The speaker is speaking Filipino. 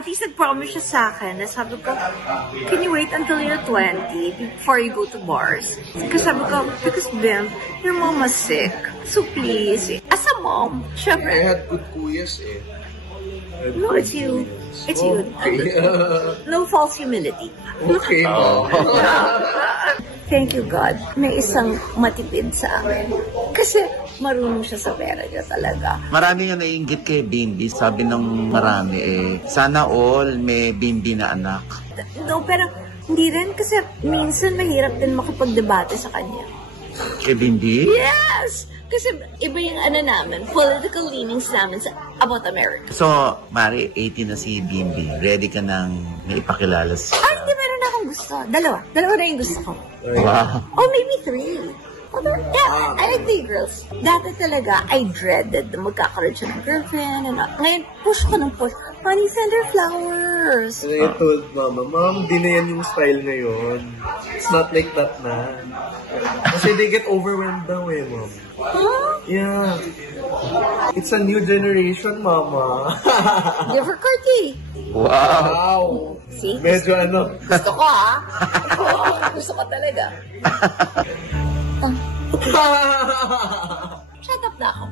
At least nag-promise siya sa akin na sabi ko, can you wait until you're 20 before you go to bars? Kasi sabi ko, because Bim, your mom was sick. So please, as a mom, syempre. I had good kuyas eh. No, it's you. It's you. Okay. No false humility. Okay, mom. Thank you, God. May isang matipid sa amin. Kasi marunong siya sa pera niya talaga. Marami nga naiinggit kay Bimbi. Sabi ng marami sana all may Bimbi na anak. No, pero hindi rin kasi minsan mahirap din makipagdebate sa kanya. Kay Bimbi? Yes! Kasi iba yung namin, political leanings namin about America. So, Mari, 18 na si Bimbi. Ready ka nang maipakilala sa... Hindi, meron akong gusto. Dalawa na yung gusto ko. Wow. Oh, maybe 3. Yeah, I like 3 girls. Dati talaga, I dreaded na magkakaroon siya ng girlfriend. Ngayon, push ko ng push. Honey, send her flowers. And I told Mama, Mom, di na yan yung style ngayon. It's not like that na. Kasi they get overwhelmed daw eh, Mom. Huh? Yeah. It's a new generation, Mama. Give her Carti. Wow. See? Medyo ano. Gusto ko, ha? Gusto ko talaga. Shut up na ako.